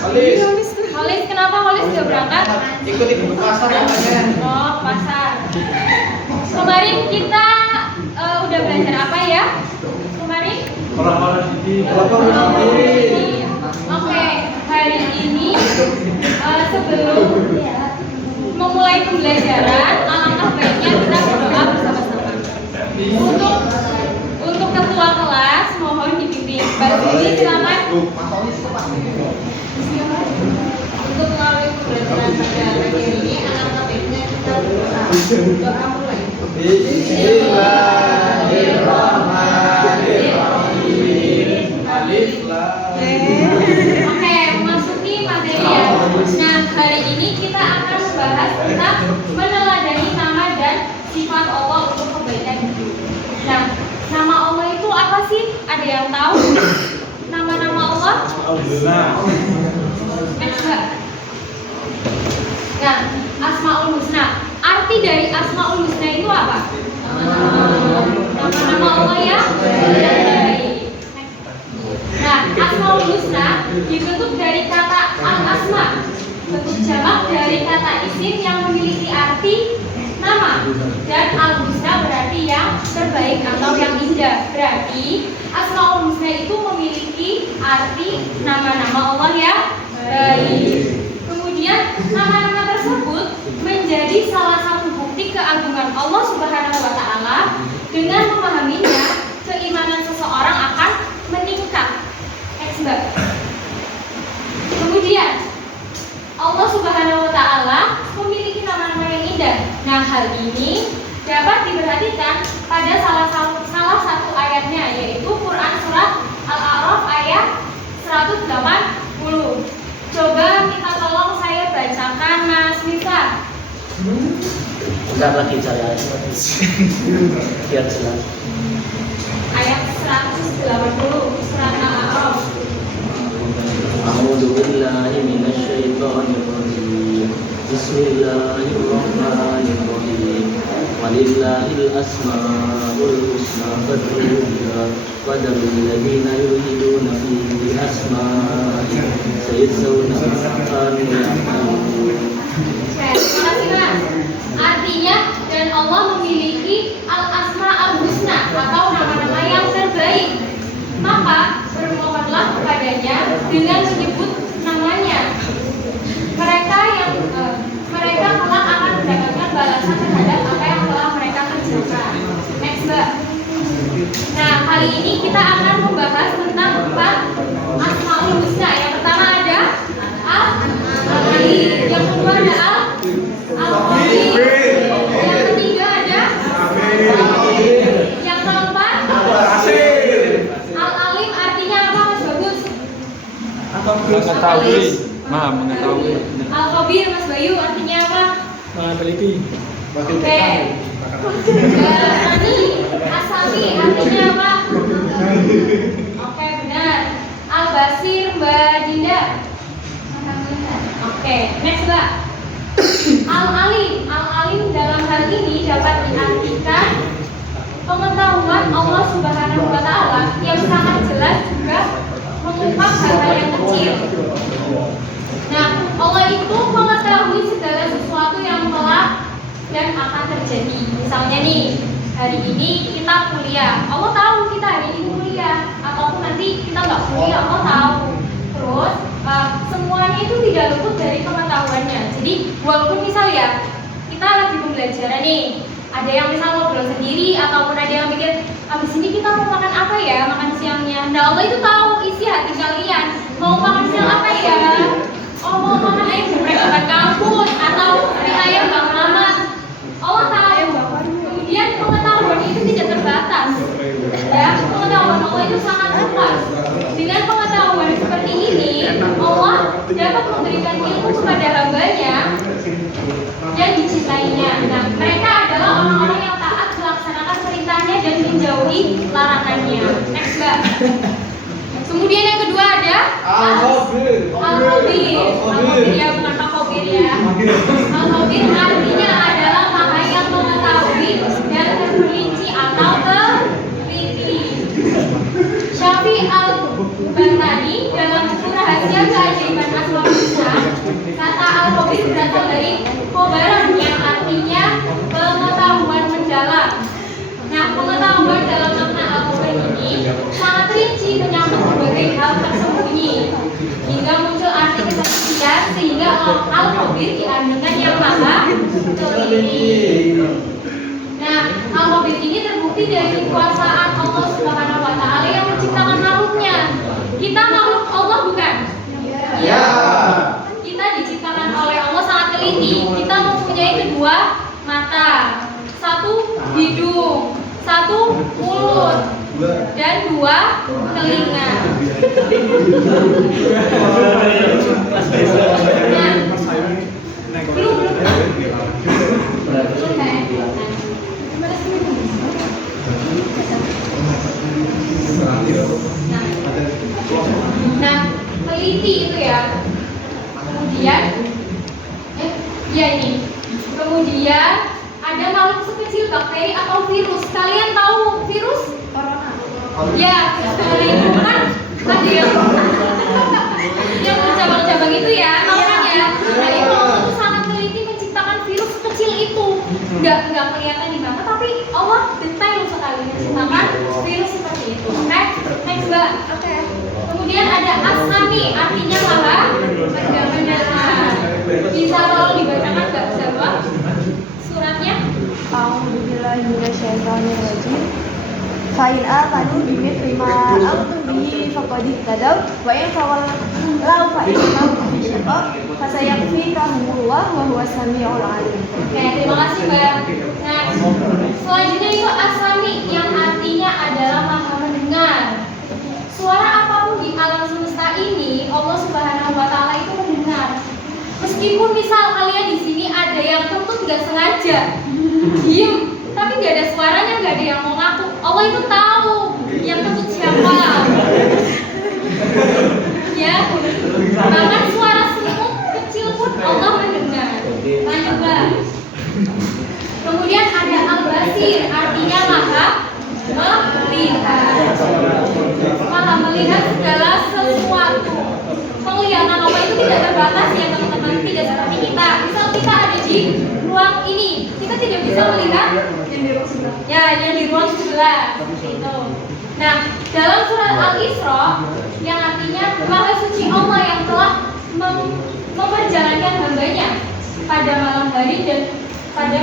Holis, kenapa Holis gak berangkat? Ikut pasar katanya. Oh, pasar. Kemarin kita udah belajar apa ya? Kemarin? Orang-orang di Oke, hari ini sebelum memulai pembelajaran, alangkah baiknya kita berdoa bersama-sama. Untuk ketua kelas mohon dipimpin. Mbak Dini silakan. Untuk melalui pembelajaran pada pagi ini, alangkah baiknya kita berdoa. Doa mulai. Bismillahirrahmanirrahim. Alif lam. Oke, memasuki materi ya. Nah, hari ini kita akan membahas tentang meneladani nama dan sifat Allah untuk kebaikan hidup. Nah, nama Allah itu apa sih? Ada yang tahu? Nama-nama Allah? Mbak. Nah, Asmaul Husna. Arti dari Asmaul Husna itu apa? Nama-nama Allah ya. Baik. Nah, Asmaul Husna dibentuk dari kata al-asma, bentuk jamak dari kata isim yang memiliki arti nama, dan al-husna berarti yang terbaik atau yang indah. Berarti Asmaul Husna itu memiliki arti nama-nama Allah yang baik. Kemudian nama-nama tersebut menjadi salah satu bukti keagungan Allah Subhanahu wa taala. Dengan memahaminya, keimanan seseorang akan meningkat. Mbak. Kemudian Allah Subhanahu wa taala memiliki nama-nama yang indah. Nah, hal ini dapat diperhatikan pada salah satu ayatnya, yaitu Quran surat Al-A'raf ayat 180. Coba minta tolong saya bacakan Mas Miftah. Bentar lagi saya biar jelas. Ayat 180 surat Al-A'raf. A'udzu billahi minasyaitonir rajim. Bismillahirrahmanirrahim. Walillahil asmaul husna fad'uhu biha wa darul ladzina yulhiduna fi asma'ihi sayajzawna ma kanu ya'malun. Terima kasih Mas. Artinya, dan Allah memiliki al-asma al-husna atau nama-nama yang terbaik. Maka bermohonlah kepadanya dengan menyebut namanya. Mereka kelak akan mendapatkan balasan terhadap apa yang telah mereka kerjakan. Next, Mbak. Nah, kali ini kita akan membahas tentang 4 asmaul husna. Yang pertama ada al-alim, yang kedua ada al-qadir, yang ketiga ada yang keempat al-alim. Artinya apa, Mas Bagus? Mengetahui, maha mengetahui. Al-khabir, Mas Bayu, artinya apa? Meneliti. Oke. Ini asami, artinya apa? Oke, benar. Al-basir, Mbak Dinda. Oke, next, Mbak. Al-alim dalam hal ini dapat diartikan pengetahuan Allah Subhanahu wa taala yang sangat jelas juga mengungkap hal-hal yang kecil. Nah, Allah itu mengetahui segala sesuatu yang telah dan akan terjadi. Misalnya nih, hari ini kita kuliah, Allah tahu kita hari ini kuliah, ataupun nanti kita nggak kuliah, Allah tahu. Terus semuanya itu tidak luput dari pengetahuannya. Jadi walaupun misal ya kita lagi pembelajaran nih, ada yang misal ngobrol sendiri ataupun ada yang mikir abis ini kita mau makan apa ya, makan siangnya. Nah, Allah itu tahu isi hati kalian, mau makan siang apa ya. Oh, mau makan ayam geprek makan kampus atau mie ayam Bang Mamat. Allah tahu. Kemudian pengetahuan itu tidak terbatas. Ya, pengetahuan Allah itu sangat luas. Dengan pengetahuan seperti ini, Allah dapat memberikan ilmu kepada hambanya dan dicintainya. Nah, mereka adalah orang-orang yang taat melaksanakan perintahnya dan menjauhi larangannya. Next, Mbak. Kemudian yang kedua ada Al-Khabir. Al-Khabir ya, bukan Pak Khabir ya. Al-Khabir artinya adalah Maha yang mengetahui dan terperinci atau teliti. Syafi Al-Bantani dalam buku Rahasia Keajaiban kewajiban asbab husna. Kata al-khabir berasal dari khobaran yang artinya pengetahuan mendalam. Nah, pengetahuan dalam makna al-khabir ini sangat rinci menyangkut berbagai hal tersembunyi hingga muncul arti kesaksian sehingga al-khabir diartikan yang maha teliti. Nah, al-khabir ini terbukti dari kekuasaan Allah Subhanahu wa taala yang menciptakan makhluknya. Kita makhluk Allah bukan? Ya. Kita diciptakan oleh Allah sangat teliti. Kita mempunyai kedua mata, satu hidung, satu mulut, dan dua telinga. Nah, belum. Nah, teliti itu ya. Kemudian, ya ini. Kemudian ada makhluk sekecil bakteri atau virus. Kalian tahu virus? Corona. Ya, virus corona itu kan ada yang bercabang-cabang itu ya, tahu kan ya? Nah, itu Allah tuh sangat teliti menciptakan virus kecil itu. Nggak kelihatan di mata, tapi Allah detail sekali menciptakan virus seperti itu. Oke, next Mbak. Oke. Kemudian ada asami, artinya maha mendengar. Bisa tolong dibacakan Mbak Zalwa suratnya? A'udzubillahi minasyaitonirrajim. Fa'in amanu bimithli ma amantum bihi faqad ihtadaw wa in tawallaw fa innahum fi shiqaq fasayakfikahumullah wa huwas samiul alim. Oke, terima kasih Mbak. Nah, selanjutnya itu asami yang artinya adalah maha mendengar. Suara apapun di alam semesta ini Allah Subhanahu wa taala itu mendengar. Meskipun misal kalian di sini ada yang kentut nggak sengaja diem, tapi nggak ada suaranya, nggak ada yang mau ngaku, Allah itu tahu yang kentut siapa. Ya, bahkan suara semut kecil pun Allah mendengar. Lanjut Mbak. Kemudian ada al-basir, artinya maha melihat. Maha melihat segala sesuatu. Penglihatan Allah itu tidak terbatas ya teman-teman, tidak seperti kita. Misal kita ada di ruang ini, kita tidak bisa melihat yang di ruang sebelah. Itu. Nah, dalam surat Al-Isra yang artinya maha suci Allah yang telah memperjalankan hambanya pada malam hari dan pada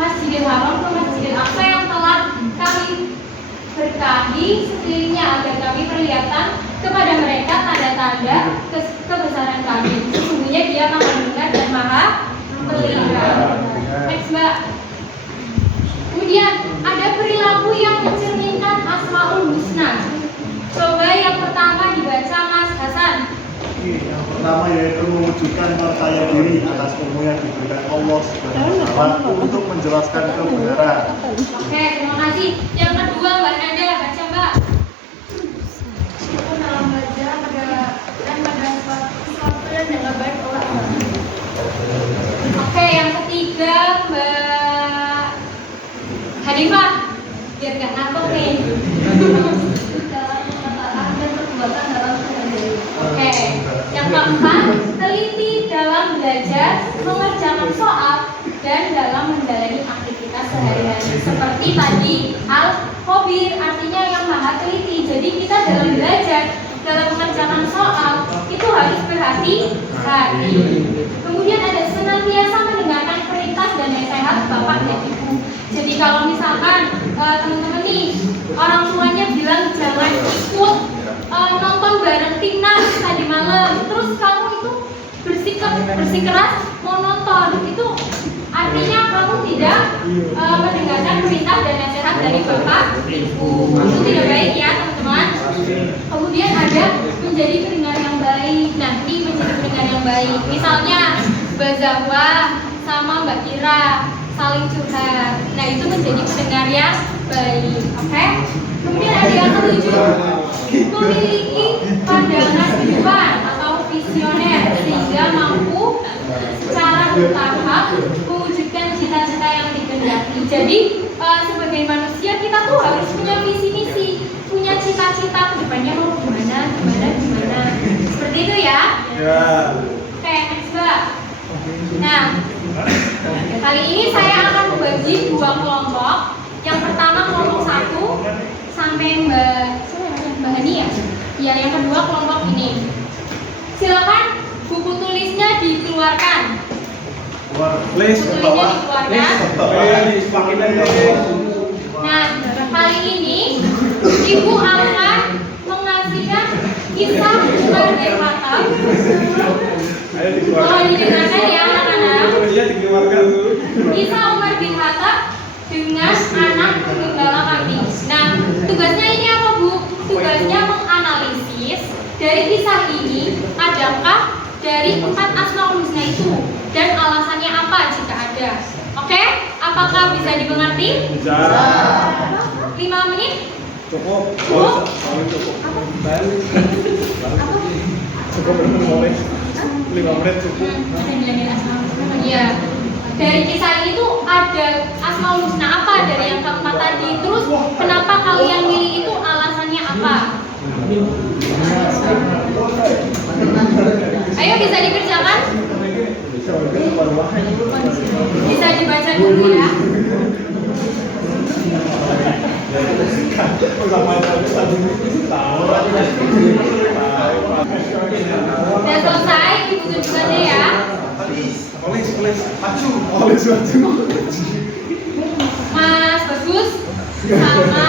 Masjidil Haram ke Masjidil Aqsa yang telah kami berkahi sekelilingnya agar kami perlihatkan kepada mereka tanda-tanda kebesaran kami. Sesungguhnya Dia maha mendengar dan maha melihat. Next Mbak. Kemudian ada perilaku yang mencerminkan Asmaul Husna. Coba yang pertama dibaca Mas Hasan. Yang pertama yaitu mewujudkan percaya diri atas ilmu yang diberikan Allah Subhanahu wa taala untuk menjelaskan kebenaran. Oke, terima kasih. Yang kedua Mbak Nanda, baca Mbak. Meskipun dalam belajar pada sesuatu yang dianggap baik oleh Allah. Oke, yang ketiga Mbak Hanifah. Biar gak ngantuk nih. Dalam perkataan dan perbuatan dalam sehari-hari. Oke, yang keempat, teliti dalam belajar, mengerjakan soal, dan dalam menjalani aktivitas sehari-hari. Seperti tadi, al-khabir artinya yang maha teliti. Jadi kita dalam belajar, dalam mengerjakan soal, itu harus berhati-hati. Kemudian ada senantiasa mendengarkan perintah dan nasihat bapak dan ibu. Jadi kalau misalkan teman-teman nih, orang tuanya bilang jangan ikut nonton bareng timnas tadi malam, terus kamu itu bersikeras mau nonton, itu artinya kamu tidak mendengarkan perintah dan nasihat dari bapak ibu. Itu tidak baik ya teman-teman. Kemudian ada menjadi pendengar yang baik. Nah, ini menjadi pendengar yang baik. Misalnya Mbak Zahwa sama Mbak Ira saling curhat. Nah, itu menjadi pendengar yang baik. Oke? Kemudian ada yang ketujuh, memiliki pandangan ke depan atau visioner sehingga mampu secara bertahap mewujudkan cita-cita yang dikehendaki. Jadi sebagai manusia kita tuh harus punya visi misi, punya cita-cita ke depannya mau gimana. Seperti Seperti itu ya. Ya. Oke, next Mbak. Nah, kali ini saya akan membagi dua kelompok. Yang pertama kelompok 1 sampai Mbak Hani ya. Ya, yang kedua kelompok ini. Silakan buku tulisnya dikeluarkan. Les Buku tulisnya dikeluarkan. Nah, kali ini Ibu akan mengasihkan kisah Umar bin Khattab. Mohon didengarkan ya anak-anak. Kisah Umar bin Khattab dengan anak penggembala kambing. Nah, tugasnya ini apa Bu? Tugasnya menganalisis dari kisah ini adakah dari 4 Asmaul Husna itu dan alasannya apa jika ada. Oke? Apakah bisa dimengerti? Bisa. 5 menit? Cukup. Cukup? Cukup boleh. 5 menit cukup. Iya. Dari kisah ini tuh ada Asmaul Husna apa dari yang keempat tadi. Terus kenapa kalian milih itu alasannya apa? Ayo bisa dikerjakan? Bisa dibaca dulu ya. Udah selesai, ibu tunjuk aja ya. Mas Bagus sama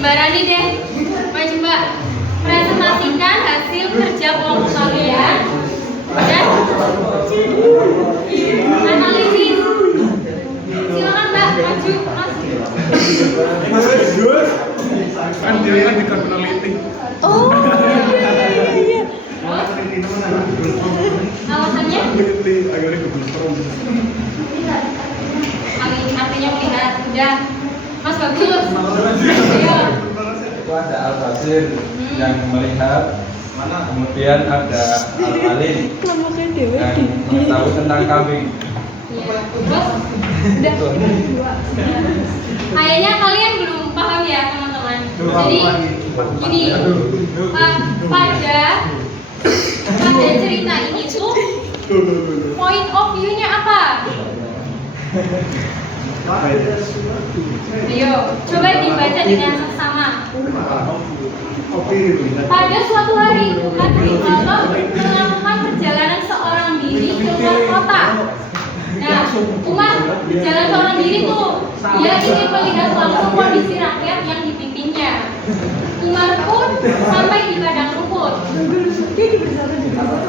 Mbak Rani deh, maju Mbak. Presentasikan hasil kerja kelompok kalian dan analisis. Silakan Mbak, maju Mas Gus. Kan dia kan bukan peneliti. Oh iya. Alasannya? Peneliti akhirnya kebetulan. Artinya melihat. Udah, Mas Bagus. Ayo. Itu ada Al-Basir yang melihat, kemudian ada Al-Alim yang mengetahui tentang kambing. Iya, terus udah dua. Kayaknya kalian belum paham ya teman-teman. Jadi gini, pada cerita ini tuh point of view-nya apa? Ayo, coba dibaca dengan seksama. Pada suatu hari, Umar bin Khattab melakukan perjalanan seorang diri ke luar kota. Nah, Umar berjalan seorang diri tuh, dia ingin melihat langsung kondisi rakyat yang dipimpinnya. Umar pun sampai di padang rumput.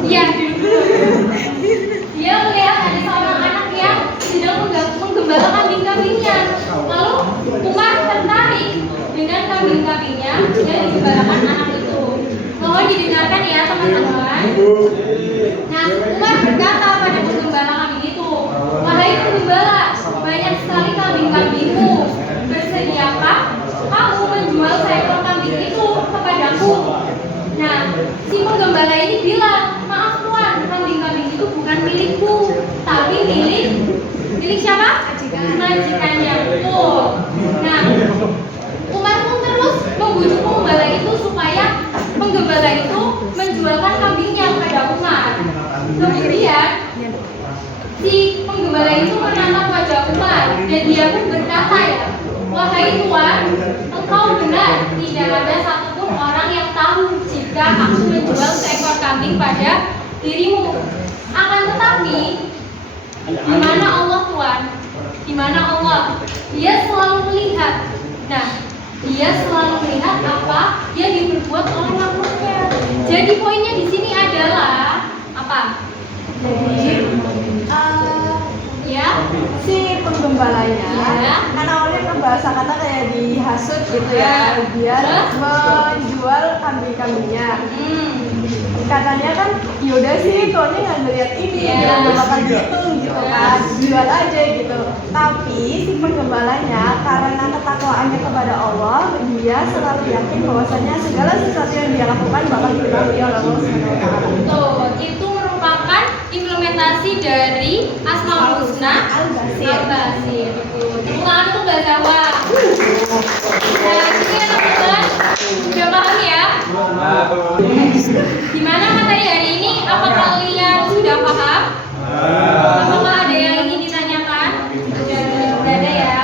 Iya, dia melihat ada seorang anak yang sedang menggembala kambing-kambingnya. Lalu Umar tertarik dengan kambing-kambingnya yang digembalakan anak itu. Mohon didengarkan ya teman-teman. Nah, Umar berkata pada penggembala kambing itu, "Wahai penggembala, banyak sekali kambing-kambingmu. Bersediakah kamu menjual seekor kambing itu kepadaku?" Nah, si penggembala ini bilang, "Maaf Tuan, kambing-kambing itu bukan milikku, tapi milik siapa? Majikannya." Betul. Nah, Umar pun terus membujuk penggembala itu supaya penggembala itu menjualkan kambingnya kepada Umar. Kemudian si penggembala itu menatap wajah Umar dan dia pun berkata ya, "Wahai Tuan, engkau benar, tidak ada satupun orang yang tahu jika aku menjual seekor kambing pada dirimu. Akan tetapi, di mana Allah Tuan? Di mana Allah? Dia selalu melihat. Nah, dia selalu melihat apa yang diperbuat oleh makhluknya." Jadi poinnya di sini adalah apa? Jadi Ya, si penggembalanya Iya. kan awalnya bahasa kata kayak dihasut gitu ya, dia menjual kambing-kambingnya. Katanya kan yaudah sih kayaknya nggak ngeliat ini, Iya. nggak bakal gitu kan, jual aja gitu. Tapi si penggembalanya karena ketakwaannya kepada Allah, dia selalu yakin bahwasanya segala sesuatu yang dia lakukan bakal diketahui oleh Allah Subhanahu wa Ta'ala. betul. Itu merupakan implementasi dari Asmaul Husna Al-Basir. Betul. Tepuk tangan untuk Mbak Zawa. Nah, ini ya teman-teman. Sudah paham ya? Gimana materi hari ini? Apa kalian sudah paham? Apakah ada yang ingin ditanyakan? Sudah ada ya?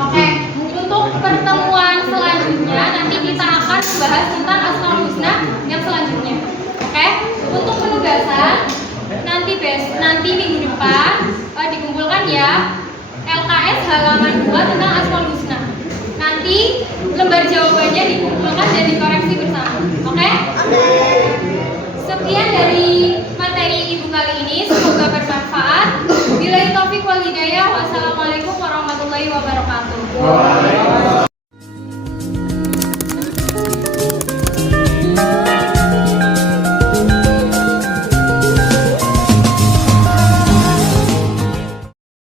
Oke, untuk pertemuan selanjutnya nanti kita akan membahas tentang Asmaul Husna yang selanjutnya. Oke, untuk penugasan nanti minggu depan dikumpulkan ya LKS halaman 2 tentang Asmaul Husna. Nanti lembar jawabannya dikumpulkan dan dikoreksi bersama. Oke? Sekian dari materi ibu kali ini, semoga bermanfaat. Billahi taufiq wal hidayah. Wassalamualaikum warahmatullahi wabarakatuh.